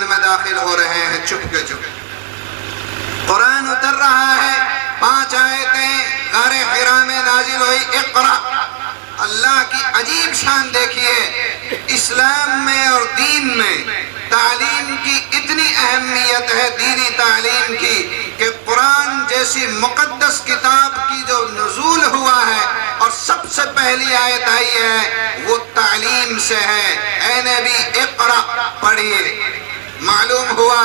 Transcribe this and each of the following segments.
میں داخل ہو رہے ہیں چپ کے چپ. قرآن اتر رہا ہے، 5 آیتیں غار حرا میں نازل ہوئی. اقرا. اللہ کی عجیب شان دیکھیے، اسلام میں اور دین میں تعلیم کی اتنی اہمیت ہے، دینی تعلیم کی، کہ قرآن جیسی مقدس کتاب کی جو نزول ہوا ہے اور سب سے پہلی آیت آئی ہے وہ تعلیم سے ہے. اے نبی اقرا، پڑھیے. معلوم ہوا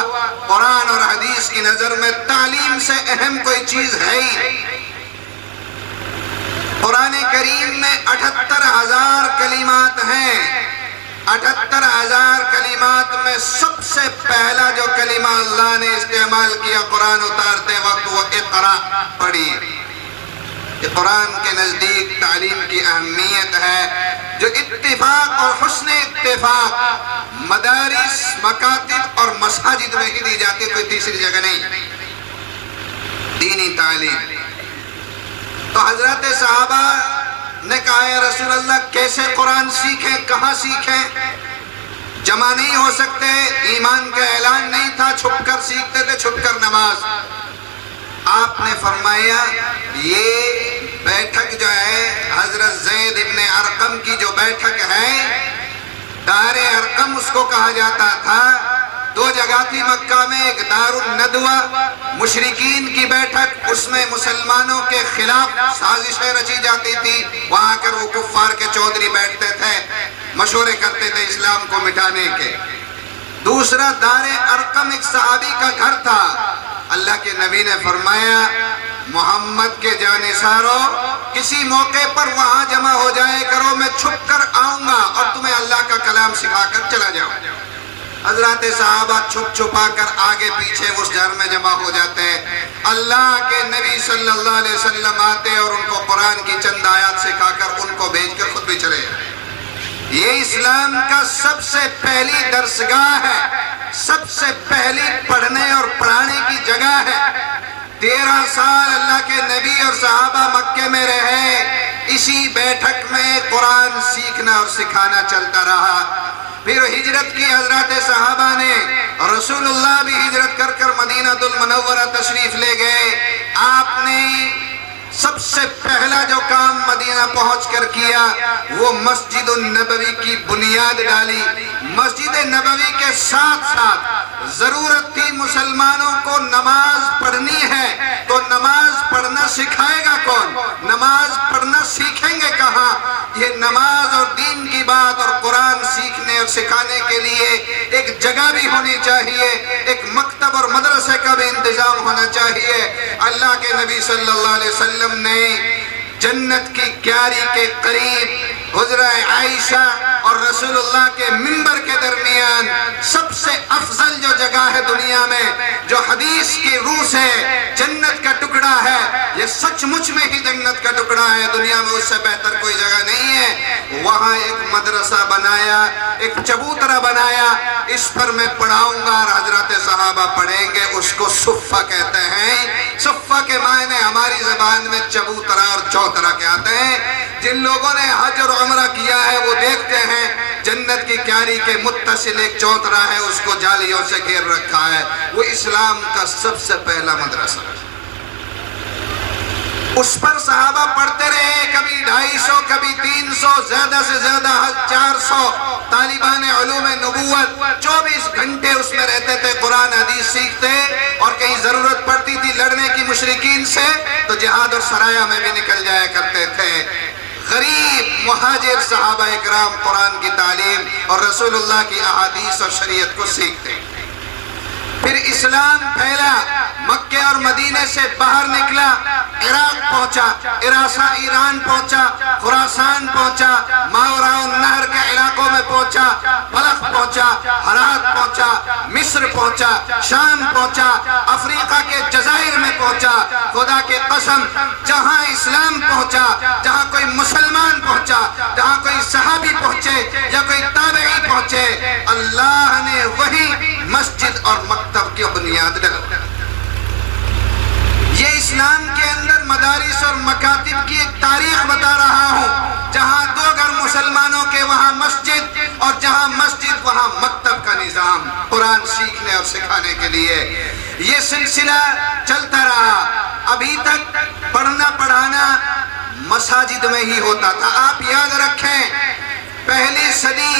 قرآن اور حدیث کی نظر میں تعلیم سے اہم کوئی چیز ہے ہی. قرآن کریم میں 78,000 کلمات ہیں. 78,000 کلمات میں سب سے پہلا جو کلمہ اللہ نے استعمال کیا قرآن اتارتے وقت وہ اقرا، پڑھیے. کہ قرآن کے نزدیک تعلیم کی اہمیت ہے جو اتفاق اور حسن اتفاق مدارس، مکاتب اور مساجد میں ہی دی جاتی، کوئی تیسری جگہ نہیں. دینی تعلیم. تو حضرت صحابہ نے کہا یا رسول اللہ کیسے قرآن سیکھیں، کہاں سیکھیں؟ جمع نہیں ہو سکتے، ایمان کا اعلان نہیں تھا، چھپ کر سیکھتے تھے، چھپ کر نماز. آپ نے فرمایا یہ بیٹھک جو ہے حضرت زید ابن ارقم کی جو بیٹھک ہے، دار ارقم اس کو کہا جاتا تھا. 2 جگہ تھی مکہ میں، ایک دار الندوہ مشرکین کی بیٹھک، اس میں مسلمانوں کے خلاف سازشیں رچی جاتی تھی. وہاں کر وہ کفار کے چودھری بیٹھتے تھے، مشورے کرتے تھے اسلام کو مٹانے کے. دوسرا دار ارقم ایک صحابی کا گھر تھا. اللہ کے نبی نے فرمایا محمد کے جانثارو کسی موقع پر وہاں جمع ہو جائے کرو، میں چھپ کر آؤں گا اور تمہیں اللہ کا کلام سکھا کر چلا جاؤں. حضرات صحابہ چھپ چھپا کر آگے پیچھے اس گھر میں جمع ہو جاتے ہیں. اللہ کے نبی صلی اللہ علیہ وسلم آتے اور ان کو قرآن کی چند آیات سکھا کر ان کو بھیج کر خود بھی چلے جاتے. یہ اسلام کا سب سے پہلی درسگاہ ہے، سب سے پہلی پڑھنے اور پڑھانے کی جگہ ہے. 13 سال اللہ کے نبی اور صحابہ مکے میں رہے، اسی بیٹھک میں قرآن سیکھنا اور سکھانا چلتا رہا. پھر ہجرت کی حضرات صحابہ نے، رسول اللہ بھی ہجرت کر کر مدینہ المنورہ تشریف لے گئے. آپ نے سب سے پہلا جو کام مدینہ پہنچ کر کیا وہ مسجد النبوی کی بنیاد ڈالی. مسجد نبوی کے ساتھ ساتھ ضرورت تھی مسلمانوں کو نماز پڑھنی ہے تو نماز پڑھنا سکھائے گا کون؟ نماز پڑھنا سیکھیں گے کہاں؟ یہ نماز اور دین کی بات اور قرآن سیکھنے اور سکھانے کے لیے ایک جگہ بھی ہونی چاہیے، ایک مکتب اور مدرسے کا بھی انتظام ہونا چاہیے. اللہ کے نبی صلی اللہ علیہ وسلم نے جنت کی کیاری کے قریب حجرہ عائشہ اور رسول اللہ کے منبر کے درمیان سب سے افضل جو جگہ ہے دنیا میں، جو حدیث کی روح سے جنت کا ٹکڑا ہے، یہ سچ مچ میں ہی جنت کا ٹکڑا ہے، دنیا میں اس سے بہتر کوئی جگہ نہیں ہے. وہاں ایک مدرسہ بنایا، ایک چبوترا بنایا، اس پر میں پڑھاؤں گا اور حضرات صحابہ پڑھیں گے. اس کو صفہ کہتے ہیں. صفہ کے معنی ہماری زبان میں چبوترا اور چوترا کے آتے ہیں. جن لوگوں نے حج اور عمرہ کیا ہے وہ دیکھتے ہیں جنت کی کیاری کے متصل ایک چوترا ہے، اس کو جالیوں سے گھیر رکھا ہے. وہ اسلام کا سب سے پہلا مدرسہ. اس پر صحابہ پڑھتے رہے، کبھی 250، کبھی 300، زیادہ سے زیادہ 400. طالبان علوم نبوت 24 گھنٹے اس میں رہتے تھے، قرآن حدیث سیکھتے، اور کہیں ضرورت پڑتی تھی لڑنے کی مشرکین سے تو جہاد اور سرایہ میں بھی نکل جایا کرتے تھے. غریب مہاجر صحابہ اکرام قرآن کی تعلیم اور رسول اللہ کی احادیث اور شریعت کو سیکھتے. پھر اسلام پھیلا، مکہ اور مدینے سے باہر نکلا، عراق پہنچا، ایران پہنچا، خراسان پہنچا، ماوراء النہر کے علاقوں میں پہنچا، بلخ پہنچا، ہرات پہنچا، مصر پہنچا، شام پہنچا، افریقہ کے جزائر میں پہنچا. خدا کے قسم جہاں اسلام پہنچا، جہاں کوئی مسلمان پہنچا، جہاں کوئی صحابی پہنچے یا کوئی تابعی پہنچے، اللہ نے وہی مسجد اور مکتب کی بنیاد ڈالی. یہ اسلام کے اندر مدارس اور مکاتب کی ایک تاریخ بتا رہا ہوں. جہاں 2 گھر مسلمانوں کے وہاں مسجد، اور جہاں مسجد وہاں مکتب کا نظام قرآن سیکھنے اور سکھانے کے لیے۔ یہ سلسلہ چلتا رہا، ابھی تک پڑھنا پڑھانا مساجد میں ہی ہوتا تھا۔ آپ یاد رکھیں، پہلی صدی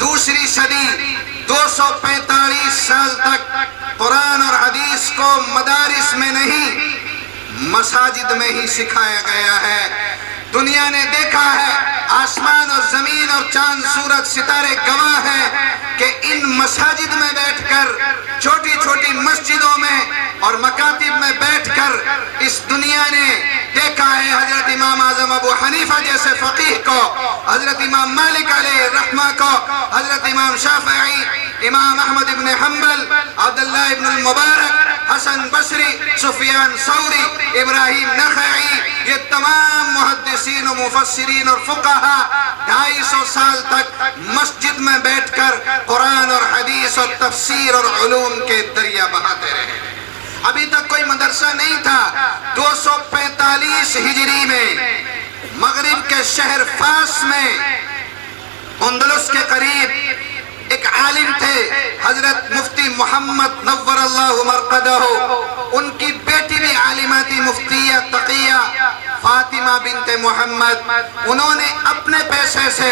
دوسری صدی 245 سال تک قرآن اور حدیث کو مدارس میں نہیں مساجد میں ہی سکھایا گیا ہے۔ دنیا نے دیکھا ہے، آسمان اور زمین اور چاند سورج ستارے گواہ ہیں کہ ان مساجد میں بیٹھ کر، چھوٹی چھوٹی مسجدوں میں اور مکاتب میں بیٹھ کر اس دنیا نے دیکھا ہے حضرت امام اعظم ابو حنیفہ جیسے فقیہ کو، حضرت امام مالک علیہ الرحمہ کو، حضرت امام شافعی، امام احمد ابن حنبل، عبداللہ ابن المبارک، حسن بصری، سفیان ثوری، ابراہیم نخعی، یہ تمام محدثین و مفسرین اور فقہا 250 سال تک مسجد میں بیٹھ کر قرآن اور حدیث اور تفسیر اور علوم کے دریا بہاتے رہے۔ ابھی تک کوئی مدرسہ نہیں تھا۔ 245 ہجری میں مغرب کے شہر فاس میں اندلس کے قریب ایک عالم تھے حضرت مفتی محمد نور اللہ مرقدہ، ان کی بیٹی بھی عالمہ تھی مفتیہ تقیہ فاطمہ بنت محمد۔ انہوں نے اپنے پیسے سے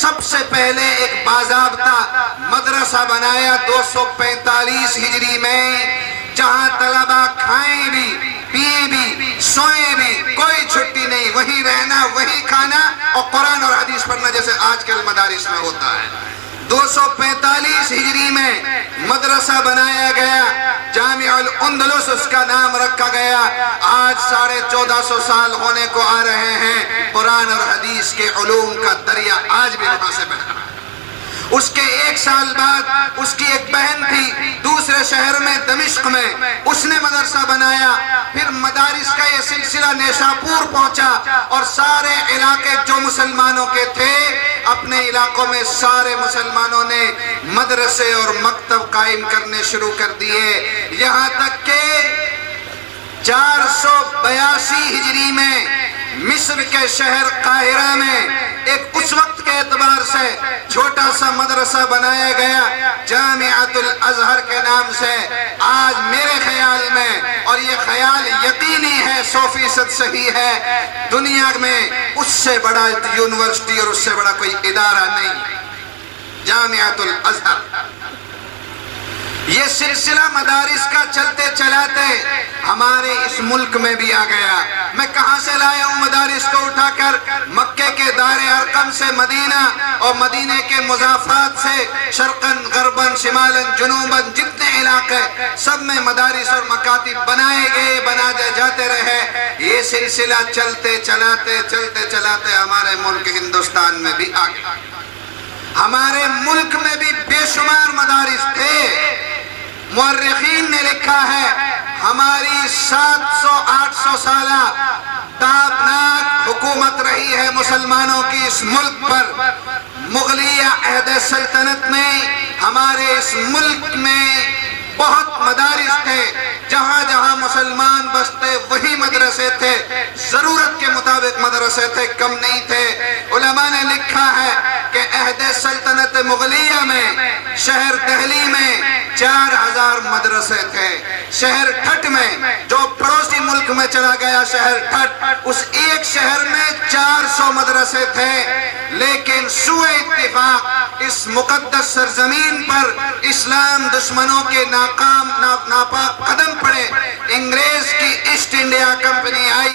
سب سے پہلے ایک باضابطہ مدرسہ بنایا 245 ہجری میں، جہاں طلبہ کھائیں بھی، پیئیں بھی، سوئیں بھی، کوئی چھٹی نہیں، وہیں رہنا، وہیں کھانا اور قرآن اور حدیث پڑھنا جیسے آج کل مدارس میں ہوتا ہے۔ 245 ہجری میں مدرسہ بنایا گیا، جامع الاندلس اس کا نام رکھا گیا۔ آج 1450 سال ہونے کو آ رہے ہیں، قرآن اور حدیث کے علوم کا دریا آج بھی وہاں سے بہہ رہا ہے۔ اس کے ایک سال بعد اس کی ایک بہن تھی دوسرے شہر میں دمشق میں، اس نے مدرسہ بنایا۔ پھر مدارس کا یہ سلسلہ نیشاپور پہنچا اور سارے علاقے جو مسلمانوں کے تھے، اپنے علاقوں میں سارے مسلمانوں نے مدرسے اور مکتب قائم کرنے شروع کر دیے، یہاں تک کہ 482 ہجری میں مصر کے شہر قاہرہ میں ایک اس وقت کے اعتبار سے چھوٹا سا مدرسہ بنایا گیا جامعۃ الازہر کے نام سے۔ آج میرے خیال میں، اور یہ خیال یقینی ہے 100% صحیح ہے، دنیا میں اس سے بڑا یونیورسٹی اور اس سے بڑا کوئی ادارہ نہیں، جامعۃ الازہر۔ یہ سلسلہ مدارس کا چلتے چلاتے ہمارے اس ملک میں بھی آ گیا۔ میں کہاں سے لایا ہوں مدارس کو اٹھا کر؟ مکے کے دار ارقم سے مدینہ اور مدینہ کے مضافات سے شرقاً غرباً شمالاً جنوباً جتنے علاقے سب میں مدارس اور مکاتب بنائے گئے، بناتے جاتے رہے۔ یہ سلسلہ چلتے چلاتے ہمارے ملک ہندوستان میں بھی آ گیا۔ ہمارے ملک میں بھی بے شمار مدارس تھے۔ مورخین نے لکھا ہے ہماری 700-800 سالہ تابناک حکومت رہی ہے مسلمانوں کی اس ملک پر۔ مغلیہ عہد سلطنت میں ہمارے اس ملک میں بہت مدارس تھے، جہاں جہاں مسلمان بستے وہی مدرسے تھے، ضرورت کے مطابق مدرسے تھے، کم نہیں تھے۔ علماء نے لکھا ہے کہ عہد سلطنت مغلیہ میں شہر دہلی میں 4000 مدرسے تھے۔ شہر ٹھٹ میں جو پڑوسی ملک میں چلا گیا شہر ٹھٹ، اس ایک شہر میں 400 مدرسے تھے، لیکن سوء اتفاق اس مقدس سرزمین پر اسلام دشمنوں کے ناپاک قدم پڑے، انگریز کی ایسٹ انڈیا کمپنی آئی۔